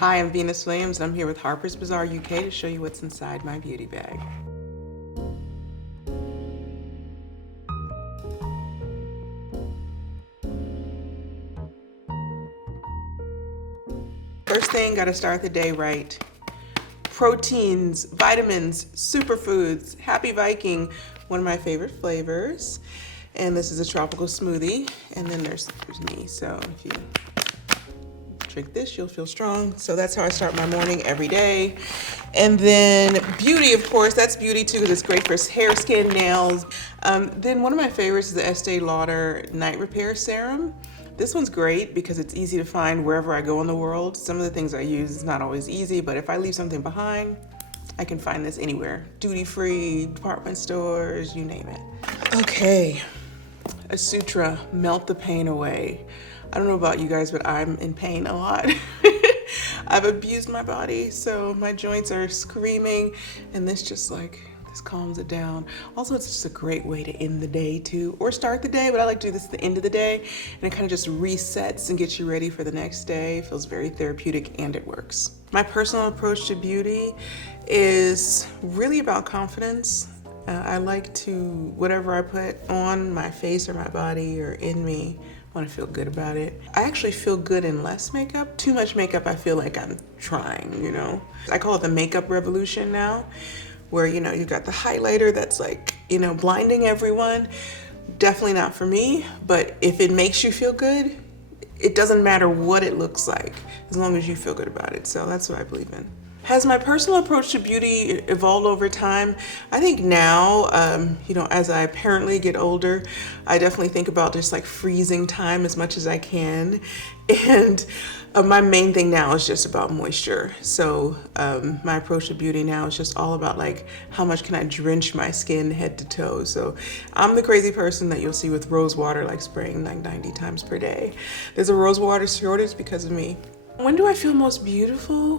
Hi, I'm Venus Williams, and I'm here with Harper's Bazaar UK to show you what's inside my beauty bag. First thing, gotta start the day right. Proteins, vitamins, superfoods, Happy Viking, one of my favorite flavors. And this is a tropical smoothie. And then there's me, so if you drink this, you'll feel strong. So that's how I start my morning every day. And then beauty, of course, that's beauty too, because it's great for hair, skin, nails. Then one of my favorites is the Estee Lauder Night Repair Serum. This one's great because it's easy to find wherever I go in the world. Some of the things I use is not always easy, but if I leave something behind, I can find this anywhere. Duty-free, department stores, you name it. Okay, a sutra, melt the pain away. I don't know about you guys, but I'm in pain a lot. I've abused my body, so my joints are screaming, and this calms it down. Also, it's just a great way to end the day too, or start the day, but I like to do this at the end of the day, and it kind of just resets and gets you ready for the next day. It feels very therapeutic and it works. My personal approach to beauty is really about confidence. I like to, whatever I put on my face or my body or in me, I want to feel good about it. I actually feel good in less makeup. Too much makeup, I feel like I'm trying, you know? I call it the makeup revolution now, where, you know, you've got the highlighter that's like, you know, blinding everyone. Definitely not for me, but if it makes you feel good, it doesn't matter what it looks like, as long as you feel good about it. So that's what I believe in. Has my personal approach to beauty evolved over time? I think now, you know, as I apparently get older, I definitely think about just like freezing time as much as I can. And my main thing now is just about moisture. So my approach to beauty now is just all about like, how much can I drench my skin head to toe? So I'm the crazy person that you'll see with rose water, like spraying like 90 times per day. There's a rose water shortage because of me. When do I feel most beautiful?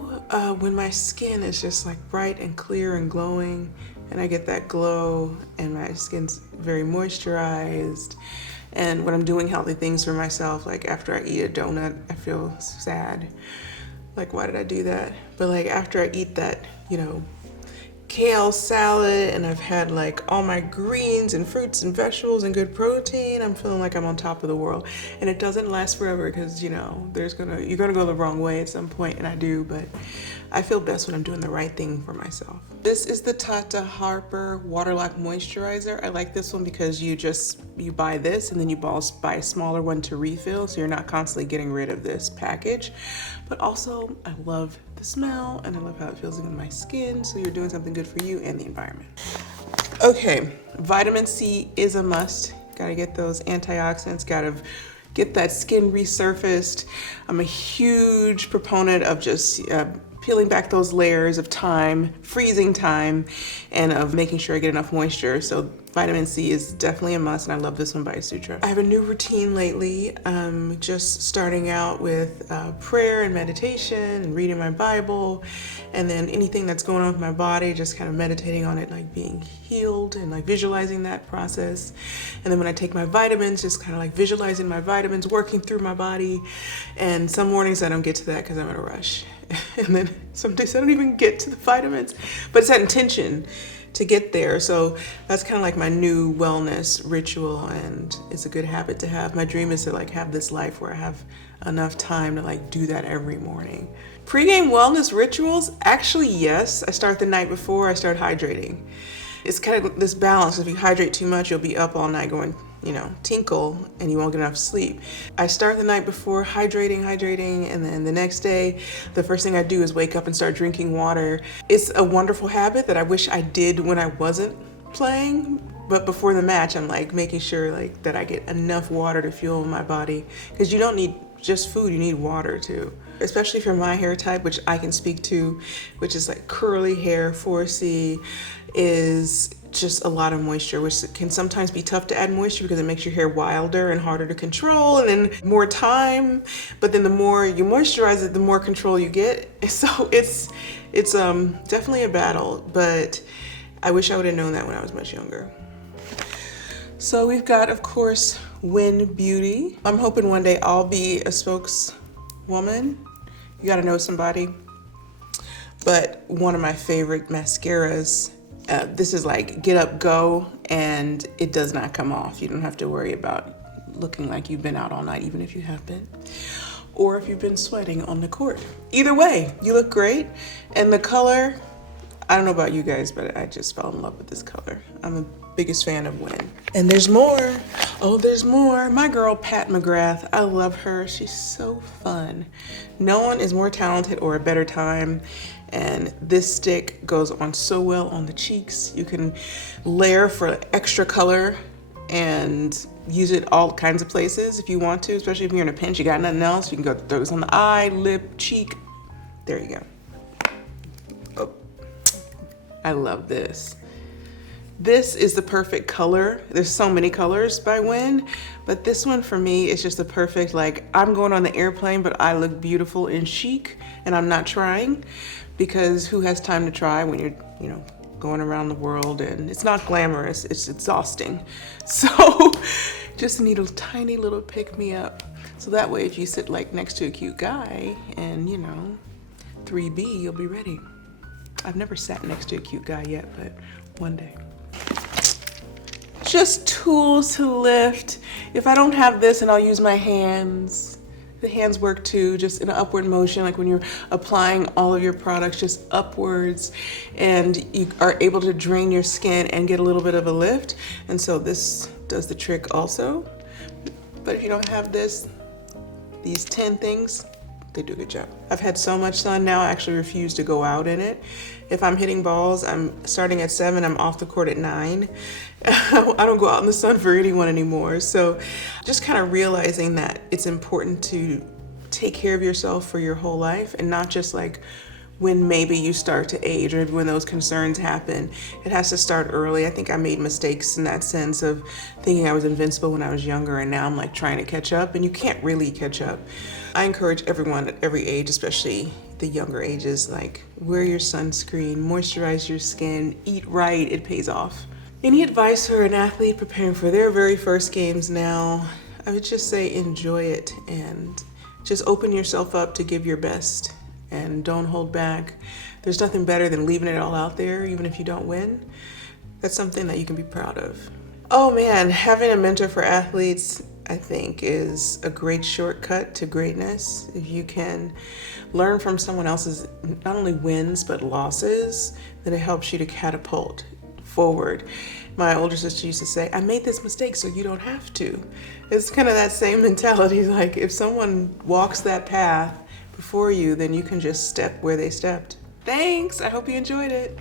When my skin is just like bright and clear and glowing, and I get that glow, and my skin's very moisturized. And when I'm doing healthy things for myself, like after I eat a donut, I feel sad. Like, why did I do that? But like after I eat that, you know, kale salad, and I've had like all my greens and fruits and vegetables and good protein, I'm feeling like I'm on top of the world. And it doesn't last forever because, you know, you're gonna go the wrong way at some point, and I do, but I feel best when I'm doing the right thing for myself. This is the Tata Harper Waterlock Moisturizer. I like this one because you buy this and then you buy a smaller one to refill, so you're not constantly getting rid of this package. But also, I love the smell and I love how it feels in my skin, so you're doing something good for you and the environment. Okay, vitamin C is a must. Gotta get those antioxidants, gotta get that skin resurfaced. I'm a huge proponent of just peeling back those layers of time, freezing time, and of making sure I get enough moisture. So vitamin C is definitely a must, and I love this one by Sutra. I have a new routine lately, just starting out with prayer and meditation and reading my Bible, and then anything that's going on with my body, just kind of meditating on it, like being healed and like visualizing that process. And then when I take my vitamins, just kind of like visualizing my vitamins, working through my body. And some mornings I don't get to that because I'm in a rush. And then some days I don't even get to the vitamins, but it's that intention to get there. So that's kind of like my new wellness ritual, and it's a good habit to have. My dream is to like have this life where I have enough time to like do that every morning. Pre-game wellness rituals, actually, yes. I start the night before, I start hydrating. It's kind of this balance. If you hydrate too much, you'll be up all night going, you know, tinkle, and you won't get enough sleep. I start the night before hydrating, and then the next day, the first thing I do is wake up and start drinking water. It's a wonderful habit that I wish I did when I wasn't playing, but before the match, I'm like making sure like that I get enough water to fuel my body, because you don't need just food, you need water too. Especially for my hair type, which I can speak to, which is like curly hair, 4C, is just a lot of moisture, which can sometimes be tough to add moisture because it makes your hair wilder and harder to control, and then more time. But then the more you moisturize it, the more control you get. So it's definitely a battle, but I wish I would have known that when I was much younger. So we've got, of course, Win Beauty. I'm hoping one day I'll be a spokeswoman You gotta know somebody. But one of my favorite mascaras, this is like get up, go, and it does not come off. You don't have to worry about looking like you've been out all night, even if you have been, or if you've been sweating on the court. Either way, you look great. And the color, I don't know about you guys, but I just fell in love with this color. I'm the biggest fan of Win. And there's more. Oh, there's more. My girl, Pat McGrath. I love her. She's so fun. No one is more talented or a better time. And this stick goes on so well on the cheeks. You can layer for extra color and use it all kinds of places if you want to, especially if you're in a pinch, you got nothing else. You can go throw this on the eye, lip, cheek. There you go. Oh, I love this. This is the perfect color. There's so many colors by Win, but this one for me is just the perfect, like, I'm going on the airplane, but I look beautiful and chic, and I'm not trying, because who has time to try when you're, you know, going around the world, and it's not glamorous, it's exhausting. So just need a tiny little pick me up. So that way if you sit like next to a cute guy and, you know, 3B, you'll be ready. I've never sat next to a cute guy yet, but one day. Just tools to lift. If I don't have this, and I'll use my hands. The hands work too, just in an upward motion, like when you're applying all of your products just upwards, and you are able to drain your skin and get a little bit of a lift. And so this does the trick also. But if you don't have this, these 10 things, they do a good job. I've had so much sun now, I actually refuse to go out in it. If I'm hitting balls, I'm starting at 7, I'm off the court at 9. I don't go out in the sun for anyone anymore. So just kind of realizing that it's important to take care of yourself for your whole life, and not just like when maybe you start to age or when those concerns happen. It has to start early. I think I made mistakes in that sense of thinking I was invincible when I was younger, and now I'm like trying to catch up, and you can't really catch up. I encourage everyone at every age, especially the younger ages, like wear your sunscreen, moisturize your skin, eat right, it pays off. Any advice for an athlete preparing for their very first games now? I would just say enjoy it and just open yourself up to give your best, and don't hold back. There's nothing better than leaving it all out there, even if you don't win. That's something that you can be proud of. Oh man, having a mentor for athletes, I think, is a great shortcut to greatness. If you can learn from someone else's not only wins but losses, then it helps you to catapult forward. My older sister used to say, I made this mistake so you don't have to. It's kind of that same mentality, like if someone walks that path before you, then you can just step where they stepped. Thanks, I hope you enjoyed it.